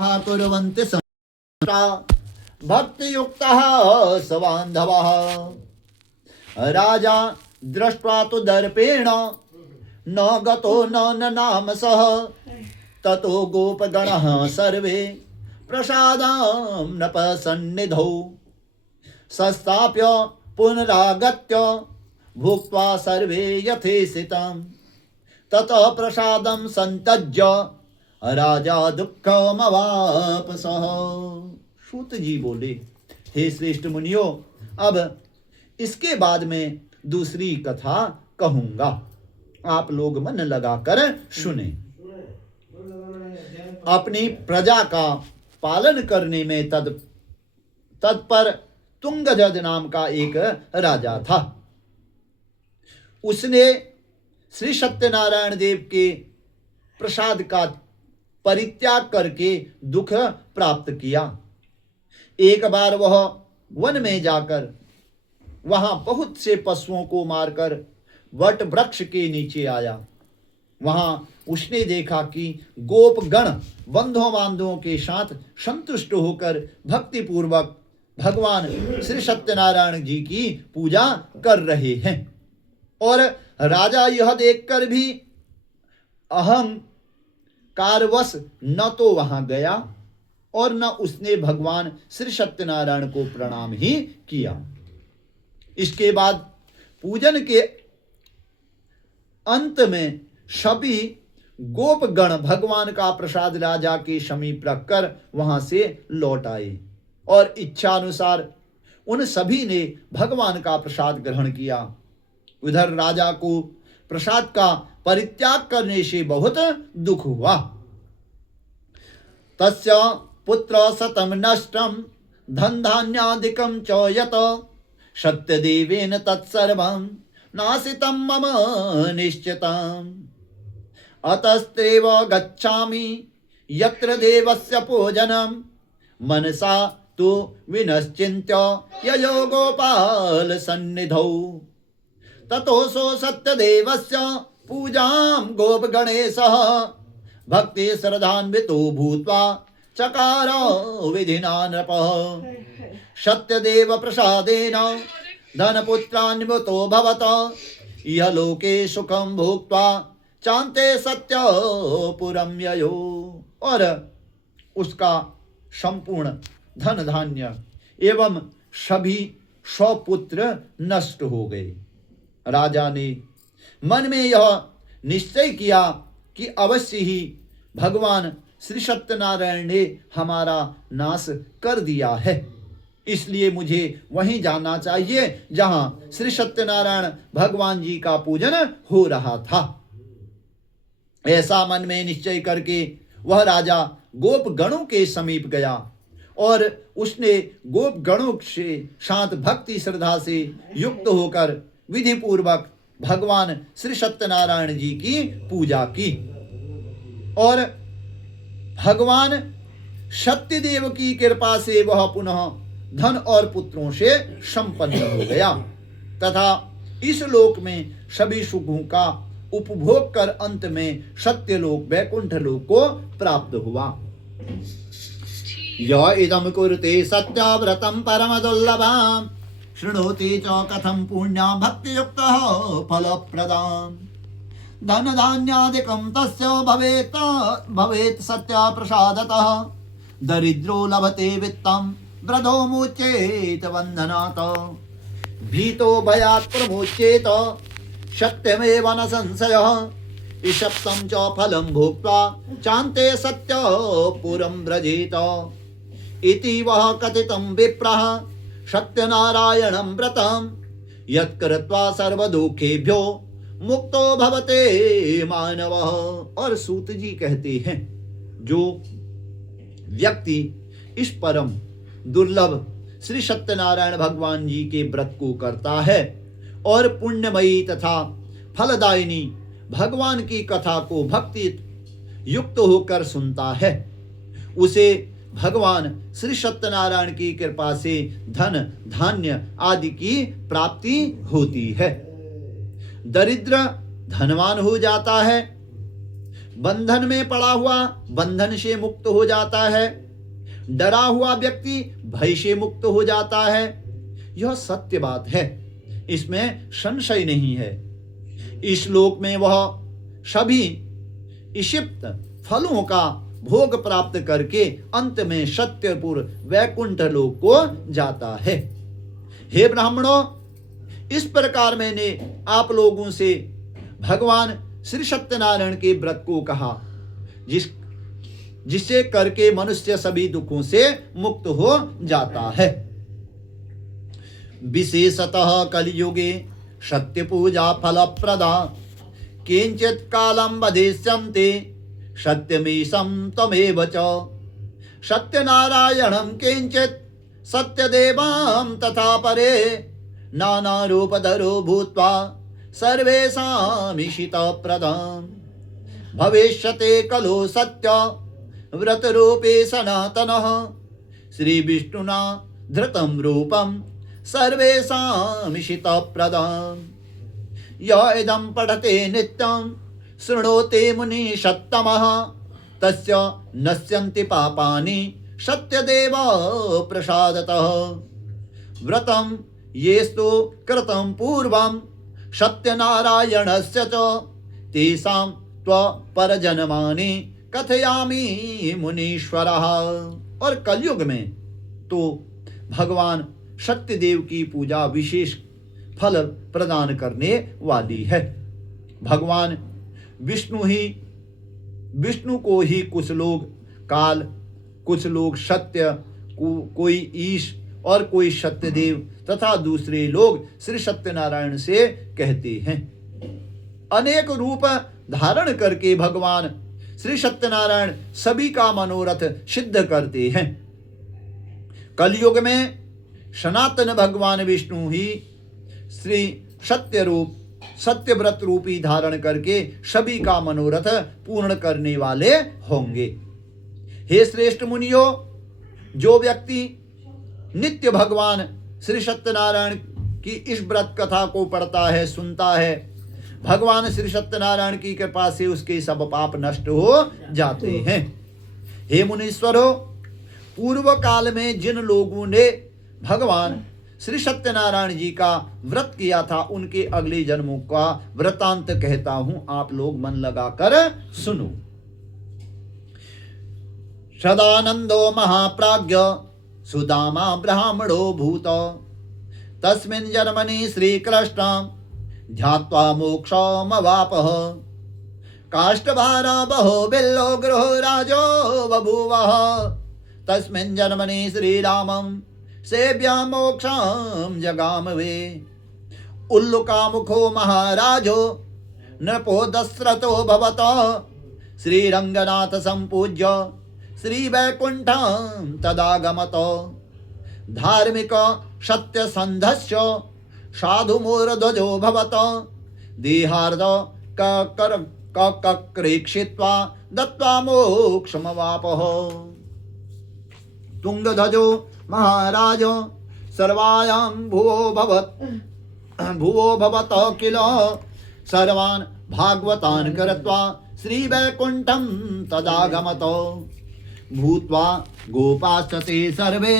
कुर्वन्ति संस्था भक्तियुक्तः स बान्धवः। राजा दृष्ट्वा तु दर्पेण न गतो न नाम सः। ततो गोपगणः सर्वे प्रसादं नृपसन्निधौ संस्थाप्य पुनरागत्य भुक्त्वा सर्वे यथेषितं। ततः प्रसादं सन्तज्य राजा दुःखमवापसः। सूत जी बोले, हे श्रेष्ठ मुनियो, अब इसके बाद में दूसरी कथा कहूंगा, आप लोग मन लगाकर सुने। अपनी प्रजा का पालन करने में तत्पर तुंगजद नाम का एक राजा था। उसने श्री सत्यनारायण देव के प्रसाद का परित्याग करके दुख प्राप्त किया। एक बार वह वन में जाकर वहां बहुत से पशुओं को मारकर वट वृक्ष के नीचे आया। वहां उसने देखा कि गोपगण बंधुओं बांधवों के साथ संतुष्ट होकर भक्ति पूर्वक भगवान श्री सत्यनारायण जी की पूजा कर रहे हैं। और राजा यह देखकर भी अहंकारवश न तो वहां गया और न उसने भगवान श्री सत्यनारायण को प्रणाम ही किया। इसके बाद पूजन के अंत में सभी गोपगण भगवान का प्रसाद राजा के समीप रखकर वहां से लौट आए और इच्छा अनुसार उन सभी ने भगवान का प्रसाद ग्रहण किया। उधर राजा को प्रसाद का परित्याग करने से बहुत दुख हुआ। तस्य पुत्र सतम नष्टम धन धान्यादिकं च यत सत्यदेवेन तत्सर्वं नाशितं मम निश्चितम्। अतस्तेव गच्छामि यत्र देवस्य पूजनं मनसा तु विनश्चिन्त्य ययो गोपाल सन्निधौ। ततोऽसो सत्यदेवस्य पूजां गोपगणेशः भक्ति श्रद्धान्वितो भूत्वा चकार विधिना नृपः। सत्यदेव प्रसादेन धनपुत्रान्वितो भवत इह लोके सुखं भोक्त्वा चान्ते सत्यपुरं ययो। और उसका संपूर्ण धन धान्य एवं सभी स्वपुत्र नष्ट हो गए। राजा ने मन में यह निश्चय किया कि अवश्य ही भगवान श्री सत्यनारायण ने हमारा नाश कर दिया है, इसलिए मुझे वहीं जाना चाहिए जहां श्री सत्यनारायण भगवान जी का पूजन हो रहा था। ऐसा मन में निश्चय करके वह राजा गोपगणों के समीप गया और उसने गोपगणों से साथ भक्ति श्रद्धा से युक्त होकर विधि पूर्वक भगवान श्री सत्यनारायण जी की पूजा की और भगवान सत्यदेव की कृपा से वह पुनः धन और पुत्रों से संपन्न हो गया तथा इस लोक में सभी सुखों का उपभोग कर अंत में सत्यलोक वैकुंठ लोक को प्राप्त हुआ। य इदं कुरुते सत्यव्रतं परम दुर्लभम् शृणोति च कथं पुण्यां भक्तियुक्तः फलप्रदाम्। धन धान्यादिकं तस्य भवेत् सत्य प्रसादतः दरिद्रो लभते वित्तं वृद्धो मुच्येत बन्धनात्। भीतो भयात् प्रमुच्येत सत्यमेव न संशयः। ईशप्तं च फलं भोक्त्वा चान्ते सत्यपुरं व्रजेत। इति वः कथितं विप्रः सत्यनारायणं व्रतं यत्कृत्वा सर्वदुःखेभ्यो मुक्तो भवते मानवः। और सूत जी कहते हैं, जो व्यक्ति इस परम दुर्लभ श्री सत्यनारायण भगवान जी के व्रत को करता है और पुण्यमयी तथा फलदायिनी भगवान की कथा को भक्ति युक्त होकर सुनता है, उसे भगवान श्री सत्यनारायण की कृपा से धन धान्य आदि की प्राप्ति होती है। दरिद्र धनवान हो जाता है, बंधन में पड़ा हुआ बंधन से मुक्त हो जाता है, डरा हुआ व्यक्ति भय से मुक्त हो जाता है। यह सत्य बात है, इसमें संशय नहीं है। इस लोक में वह सभी इशिप्त फलों का भोग प्राप्त करके अंत में सत्यपुर वैकुंठ लोक को जाता है। हे ब्राह्मणों, इस प्रकार मैंने आप लोगों से भगवान श्री सत्यनारायण के व्रत को कहा, जिससे करके मनुष्य सभी दुखों से मुक्त हो जाता है। विशेषतः कलियुगे सत्य पूजा फलप्रदा किंचित कालम वदिष्यन्ते सत्यमीशं त्वमेव च सत्यनारायणं किंचित सत्यदेवां तथा परे नानारूपधरो भूत्वा सर्वेषामीशितप्रदां भविष्यते खलु सत्य व्रतरूपे सनातनः श्रीविष्णुना धृतं रूपं सर्वेषामीशितप्रदां य इदं पठते नित्यं शृणोते मुनिषत्तमः तस्य नश्यन्ति पापानि सत्यदेव प्रसादतः व्रतं येस्तु कृतं पूर्वं सत्यनारायणस्य च तेषां त्वपरजन्मानि कथयामि मुनीश्वरः। और कलयुग में तो भगवान सत्यदेव की पूजा विशेष फल प्रदान करने वाली है। भगवान विष्णु को ही कुछ लोग काल, कुछ लोग सत्य, कोई ईश और कोई सत्यदेव तथा दूसरे लोग श्री सत्यनारायण से कहते हैं। अनेक रूप धारण करके भगवान श्री सत्यनारायण सभी का मनोरथ सिद्ध करते हैं। कलयुग में सनातन भगवान विष्णु ही श्री सत्य व्रत रूपी धारण करके सभी का मनोरथ पूर्ण करने वाले होंगे। हे श्रेष्ठ मुनियों, जो व्यक्ति नित्य भगवान श्री सत्यनारायण की इस व्रत कथा को पढ़ता है, सुनता है, भगवान श्री सत्यनारायण की कृपा से उसके सब पाप नष्ट हो जाते हैं। हे मुनीश्वरों, पूर्व काल में जिन लोगों ने भगवान श्री सत्यनारायण जी का व्रत किया था, उनके अगले जन्मों का वृतांत कहता हूं, आप लोग मन लगाकर सुनो। सदानंदो महाप्राज्ञ सुदामा ब्राह्मणो भूत तस्मिन् जन्मनि श्रीकृष्ण ध्यात्वा मोक्षमवापः काष्ठभारा बहो बिल्लो गृहो राजो बभूवः तस्मिन् जन्मनि श्रीरामं सेव्या मोक्षं जगामवे उल्लुकामुखो महाराजो नृपो दशरथो भवतः श्रीरंगनाथ संपूज्य श्रीवैकुंठं तदागमत धार्मिक सत्यसन्धस्य साधुमूर्ध्वजो भवत देहार्द कक्रीक्षित्वा दत्त्वा मोक्षमवापः तुंगध्वजो महाराज सर्वायां भुवो भवत किल सर्वान् भागवतान् कृत्वा श्रीवैकुंठं तदागमत भूत्वा गोपाश्चते सर्वे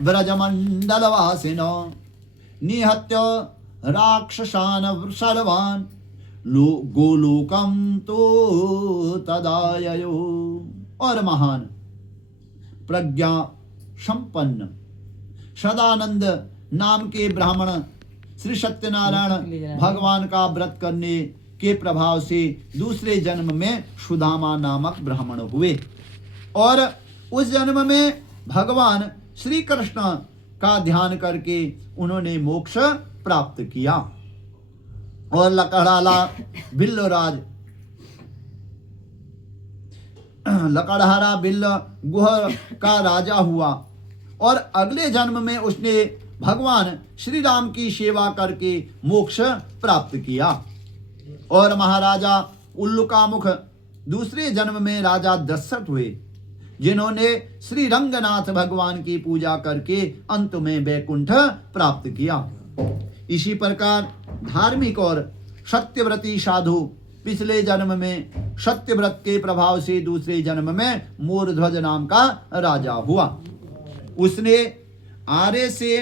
ब्रजमण्डलवासिनो निहत्य राक्षसान् सर्वान् गोलोकं तो तदाययो। और महान प्रज्ञा संपन्न सदानंद नाम के ब्राह्मण श्री सत्यनारायण भगवान का व्रत करने के प्रभाव से दूसरे जन्म में सुदामा नामक ब्राह्मण हुए और उस जन्म में भगवान श्री कृष्ण का ध्यान करके उन्होंने मोक्ष प्राप्त किया। और लकड़हारा बिल्ल गुह का राजा हुआ और अगले जन्म में उसने भगवान श्री राम की सेवा करके मोक्ष प्राप्त किया। और महाराजा उल्लुकामुख दूसरे जन्म में राजा दशरथ हुए, जिन्होंने श्री रंगनाथ भगवान की पूजा करके अंत में वैकुंठ प्राप्त किया। इसी प्रकार धार्मिक और सत्यव्रती साधु पिछले जन्म में सत्यव्रत के प्रभाव से दूसरे जन्म में मोरध्वज नाम का राजा हुआ। उसने आर्य से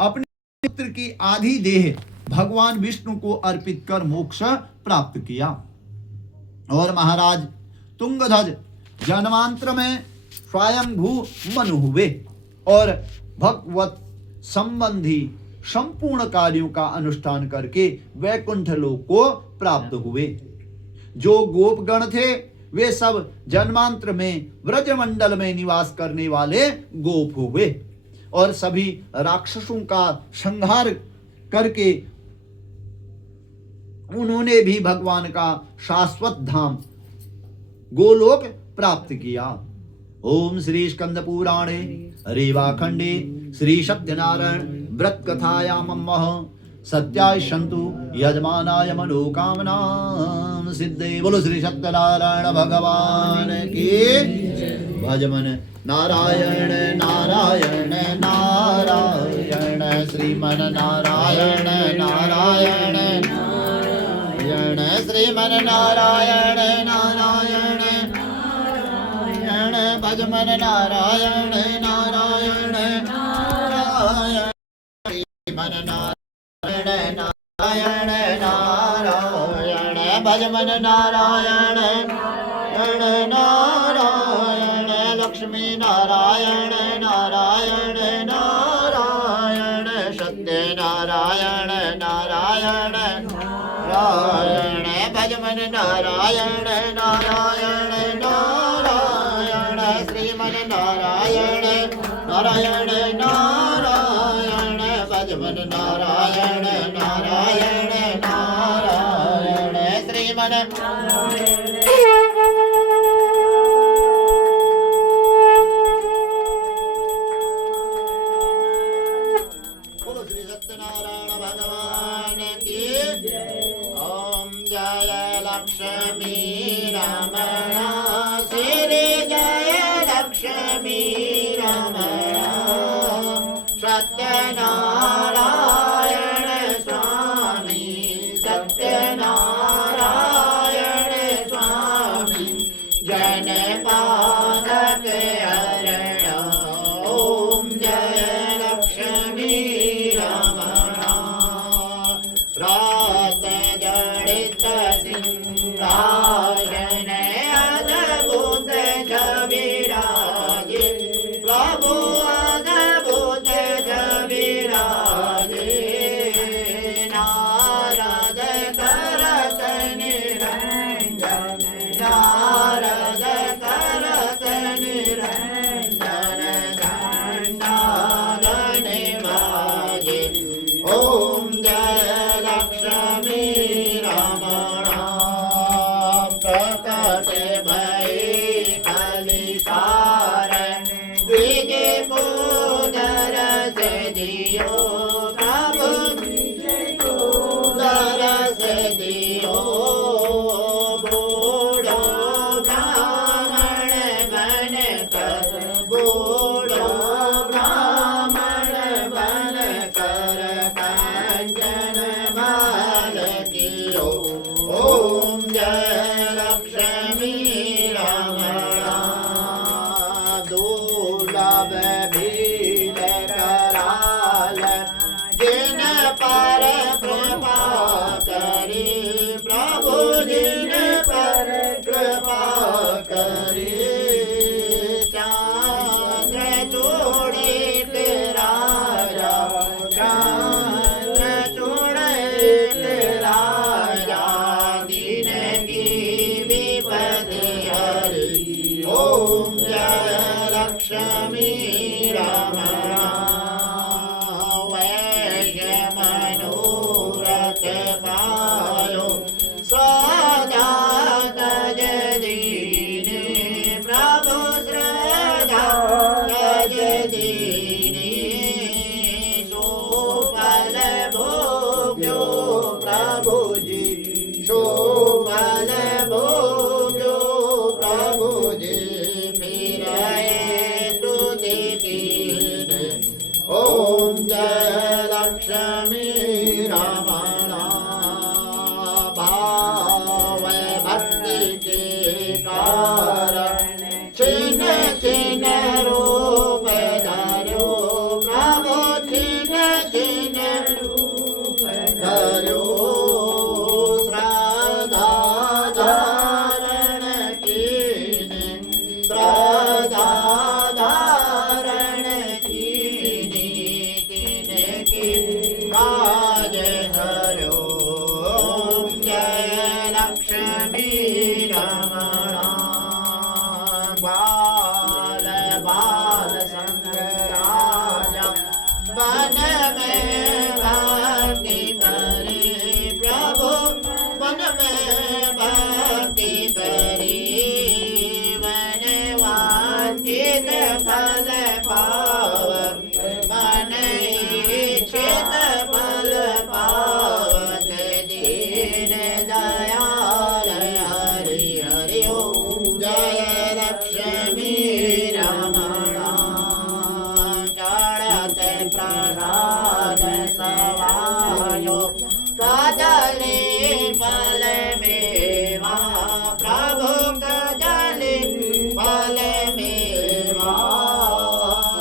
अपने पुत्र की आधी देह भगवान विष्णु को अर्पित कर मोक्ष प्राप्त किया। और महाराज तुंगध्वज जन्मांतर में स्वयंभू मनु हुए और भगवत संबंधी संपूर्ण कार्यों का अनुष्ठान करके वैकुंठ लोक को प्राप्त हुए। जो गोपगण थे वे सब जन्मांतर में व्रजमंडल में निवास करने वाले गोप हुए और सभी राक्षसों का संहार करके उन्होंने भी भगवान का शाश्वत धाम गोलोक प्राप्त किया। ओम श्री स्कंद पुराणे रेवाखंडे श्री सत्यनारायण व्रत कथायाम सत्याय सन्तु यजमानाय मनोकामनां सिद्धे। बोलो श्री सत्यनारायण भगवान की। भजमन नारायण नारायण नारायण श्रीमन नारायण नारायण नारायण श्रीमन नारायण नारायण नारायण भजमन नारायण नारायण नारायण श्रीमन नारायण नारायण नारायण भजमन नारायण नारायण नारायण लक्ष्मी नारायण नारायण नारायण सत्य नारायण नारायण नारायण भजमन नारायण नारायण नारायण श्रीमन नारायण नारायण नारायण भजमन नारायण नारायण नारायण श्रीमन लक्ष्मी रमणा श्री जय लक्ष्मी रमणा सत्यनारायण स्वामी सत्यनारायण स्वामी जनपादक हरण ओम जय लक्ष्मी रमणा रात जड़ित सिंहासन अद्भुत जविराजे प्रभु अद्भुत जविराजे नारद करत निरंजन नारद करत निरंजन घंटाधन बाजे ओम जय लक्ष्मी रमणा प्रकट भई कलिकार द्विज को दरस दियो प्रभु को दरस दियो बूढ़ो ब्राह्मण बन कर बूढ़ो ब्राह्मण बन कर कंचन माल कियो ओम जय लक्ष्मी रमणा दुर्लभ भील कराल जिन पर कृपा करी प्रभु जिन पर कृपा करी चंद्र चूड़ित राजा चंद्र चूड़ित राजा दीन की विपद हरि ओम जय लक्ष्मी रमणा वैश्य मनोरथ पायो सदा तज दीने प्रभु श्रद्धा तज दीने सुफल भोग्यो प्रभु जी सुफल भोग्यो प्रभु जी फिर तु दे वन में भक्ति करी प्रभु वन में भक्ति करी वन वांछित फल पावत मन इच्छित फल पावत दीन दयाल हरि हरि ओम जय लक्ष्मी रमणा चढ़त प्रसाद सवायो कदली फल मेवा प्रभु कदली फल मेवा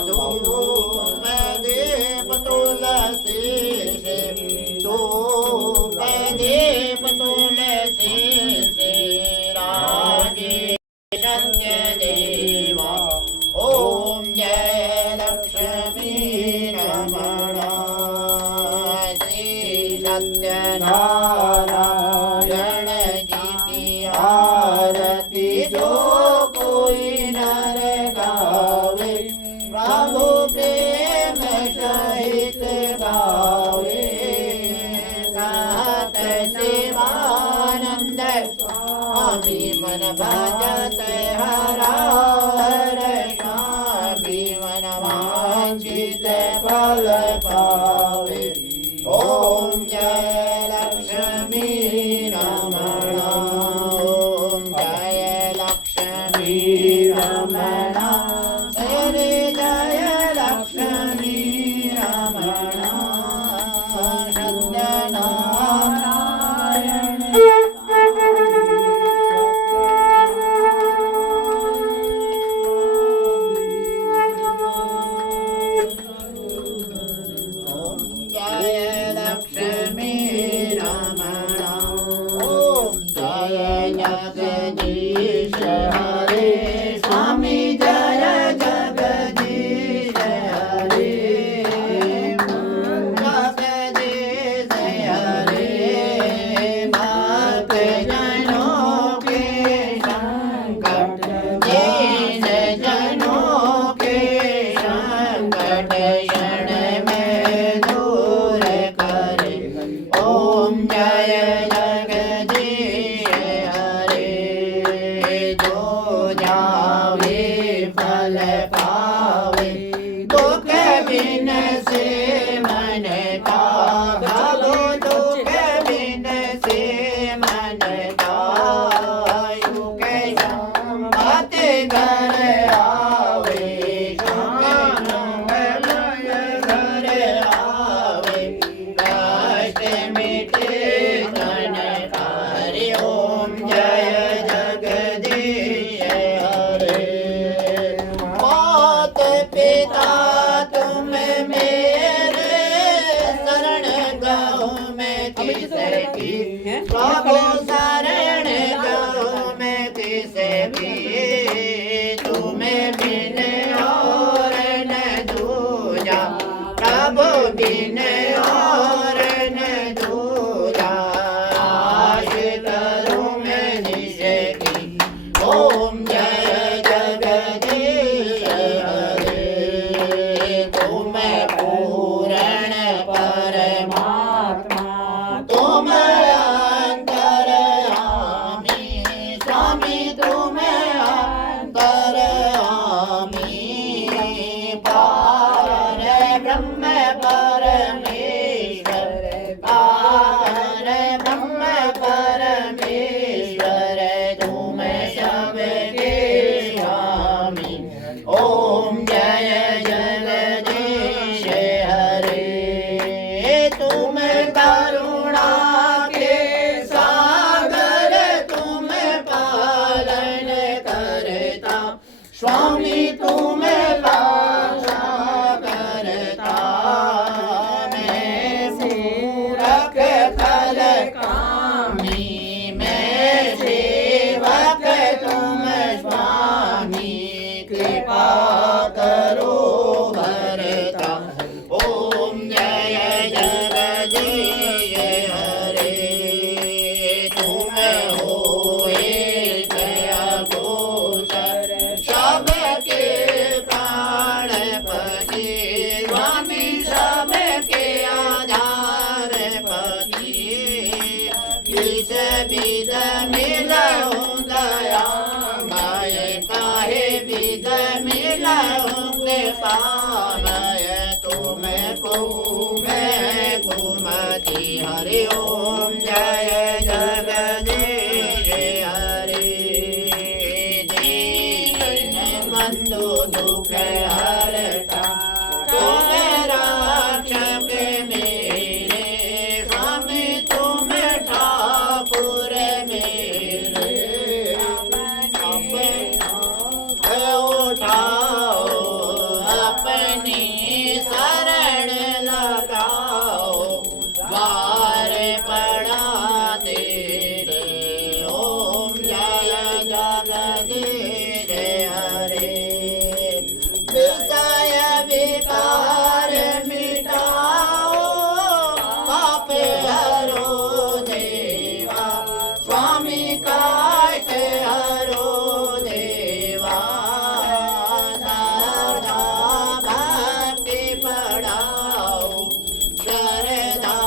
धूप दीप तुलसी से धूप दीप तुलसी से राजे सत्य देवा ओम जय लक्ष्मी रमणा श्री सत्यनारायण की आरती जो कोई नर गावे प्रभु प्रेम सहित गावे गात शिवानंद स्वामी मन भजत हरा स्वामी मन वांछित फल पावे ओम जय लक्ष्मी रमणा ओम जय लक्ष्मी रमणा श्री जय लक्ष्मी रमणा सत्यनारायण ओम जय लक्ष्मी रमणा ओम जय जगदीश हरे स्वामी जय जगदीश हरे जगदीश हरे भक्त जनों के संकट दीन जनों के संकट क्षण में दूर करे ओम जय जगदीश हरे जो जावे फल पावे दुख बिन से मन का भागो दुख बिन से मन का सुख संपत घर आवे सुख संपत घर आवे कष्ट मिटे तन हरि ओम जय जगदीश हरे मात पिता तुम मेरे शरण गो मैं किसे की प्रभु शरण गो मैं किसे की तुम्हें बिन और न दूजा प्रभु बिन और न दूजा आश करूं मैं निशे की ओम जय जगदीश हरे तुम पूर्ण परमात्मा तुम अंतर्यामी स्वामी तुम अंतर्यामी पार ब्रह्म परमेश्वर पार ब्रह्म परमेश्वर तुम सबके स्वामी ओम जय जगदीश हरे तुम करुणा के सागर तुम पालन करता स्वामी तुम पाशा करता मैं मूरख फल कामी मैं सेवक तुम स्वामी कृपा मिलऊं कृपामय तुमको मैं कुमति हरि ओम जय जगदीश हरि दीन बंधु दुख हरता तुम रक्षक मेरे स्वामी तुम ठाकुर मेरे उठाओ अपनी शरण लगाओ द्वार पड़ा तेरे ओम जय जगदीश हरे विषय विकार मिटाओ पाप हरो देवा स्वामी काट हरो देवा शारदा भक्ति बढ़ाओ शरदा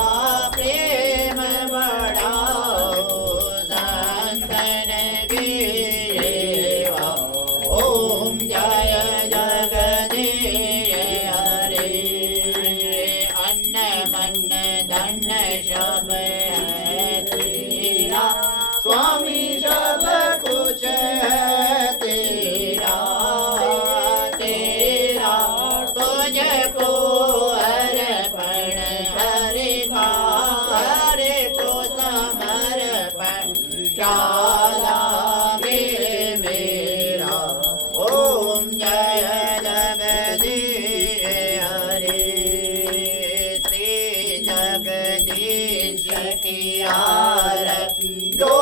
प्रेम बढ़ाओ संतन की सेवा ओम जय जगदीश हरे अन्न मन धन सब है तेरा स्वामी सब कुछ है तेरा तेरा तुझको अर्पण हरि का हरि को समर्पण क्या लागे मेरा ओम जय जगदीश हरे श्री जगदीश की आरती जो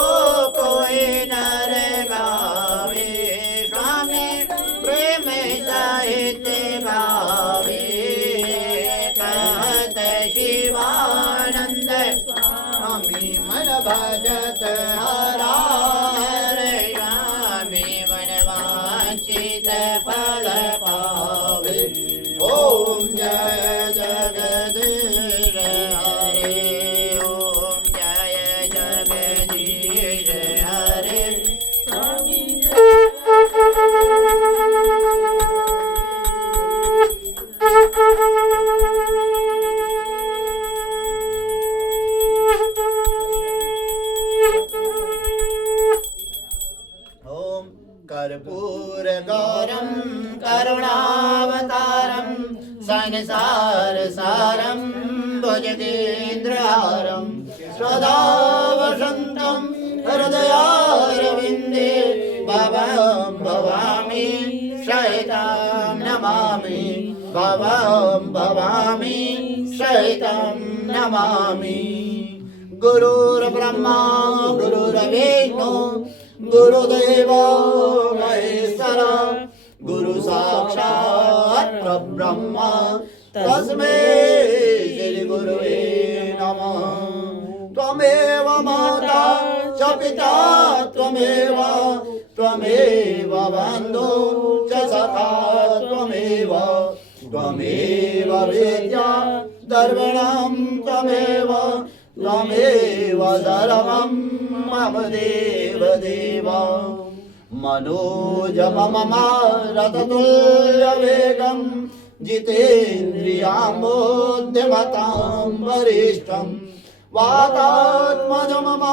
कोई नर गावे स्वामी प्रेम सहित गावे कहत शिवानंद स्वामी मन भजत हरा हरे स्वामी मन वांछित फल पावे ओम जय जगदीश हरे ओम जय जगदीश हरे ओम कर्पूर गौरम करुणावतारम संसार सारम भुजगेन्द्रहारम सदा वसंतम हृदयारविंदे भवं भवामि सहितं नमामि भवं भवामि सहितं नमामि गुरुर्ब्रह्मा गुरुर्विष्णु गुरुदेवो महेश्वर गुरु साक्षात् परब्रह्म तस्मै श्री गुरुवे नमः त्वमेव माता च पिता त्वमेव त्वमेव बन्धु च सखा त्वमेव त्वमेव विद्या दर्पणं त्वमेव त्वमेव सर्वं मम देव देव मनोजमम रथतुल्यवेगं जितेन्द्रियाम्बोध्यमतां वरिष्ठं वातात्मजमम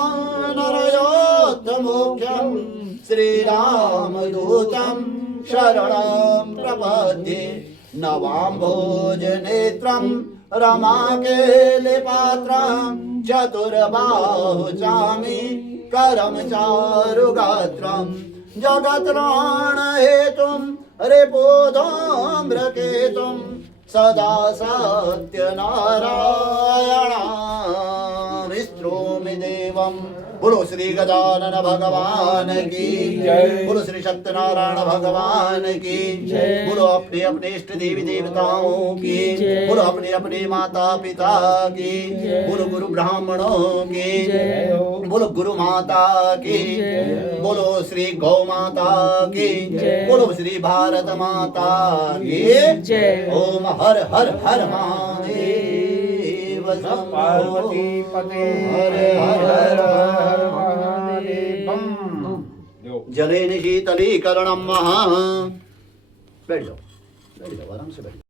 नरयोत्तमोक्षं श्रीरामदूतं शरणं प्रपद्ये नवाम्भोजनेत्रं रमाकेलिपात्रं चतुर्बाहुचामि करं चारुगात्रं जगत्राणहेतुं रिपुधूम्रकेतुं सदा सत्यनारायणामिस्त्रोमि देवं बोलो श्री गजानन भगवान की जय बोलो श्री सत्यनारायण भगवान की जय बोलो अपने अपने इष्ट देवी देवताओं की बोलो अपने अपने माता पिता की बोलो गुरु ब्राह्मणों की बोलो गुरु माता की बोलो श्री गौ माता की बोलो श्री भारत माता की ओम हर हर हर महादेव पार्वती पते हर हर हर महादेव जलेन शीतलीकरणं महा बैठ जाओ आराम से बैठ जाओ।